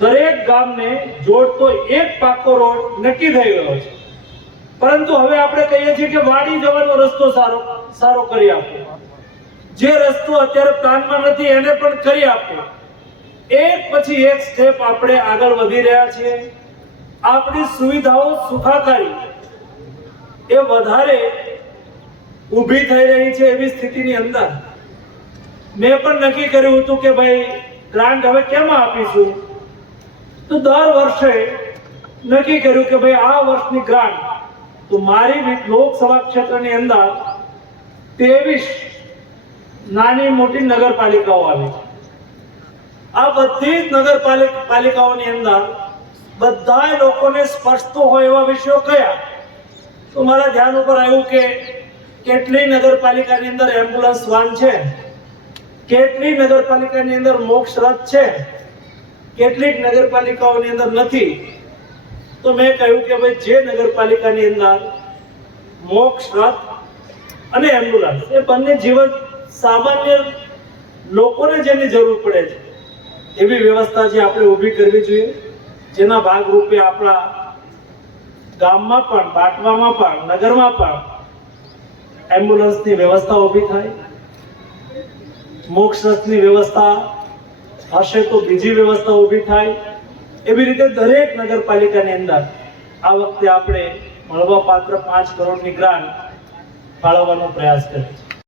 દરેક ગામને જોડતો એક પાકો રોડ નક્કી થઈ ગયો છે, પરંતુ હવે આપણે કહીએ છીએ કે વાડી જવાનો રસ્તો સારો કરી આપો. જે રસ્તો અત્યારે પ્લાનમાં નથી એને પણ કરી આપો. એક પછી એક સ્ટેપ આપણે આગળ વધી રહ્યા છીએ. આપણી સુવિધાઓ સુખાકારી એ વધારે ઊભી થઈ રહી છે. એવી સ્થિતિની અંદર મેં પણ નક્કી કર્યું હતું કે ભાઈ ગ્રાન્ટ હવે કેમ આપીશું, તો દર વર્ષે નક્કી કર્યું કે ભાઈ આ વર્ષની ગ્રાન્ટ તો મારી લોકસભા ક્ષેત્રની અંદર 23 નાની મોટી નગરપાલિકાઓ આવી છે. આ બધી જ નગરપાલિકાઓની અંદર બધા લોકોને સ્પર્શતો હોય એવા વિષયો કયા, તો મારા ધ્યાન ઉપર આવ્યું કે કેટલી નગરપાલિકાની અંદર એમ્બ્યુલન્સ વાન છે, કેટલી નગરપાલિકાની અંદર મોક્ષ રથ છે, કેટલીક નગરપાલિકાઓની અંદર નથી. તો મેં કહ્યું કે ભાઈ જે નગરપાલિકાની અંદર મોક્ષ રથ અને એમ્બ્યુલન્સ એ બંને જીવન સામાન્ય લોકોને જેની જરૂર પડે છે એવી વ્યવસ્થા જે આપણે ઊભી કરવી જોઈએ. જેના ભાગરૂપે આપણા ગામમાં પણ, બાટવામાં પણ, નગરમાં પણ એમ્બ્યુલન્સની વ્યવસ્થા ઊભી થાય. મોક્ષ રથની વ્યવસ્થા હશે તો બીજી વ્યવસ્થા ઊભી થાય. એવી રીતે દરેક નગરપાલિકાની અંદર આ વખતે આપણે મળવાપાત્ર 5 કરોડની ગ્રાન્ટ ફાળવવાનો પ્રયાસ કર્યો છે.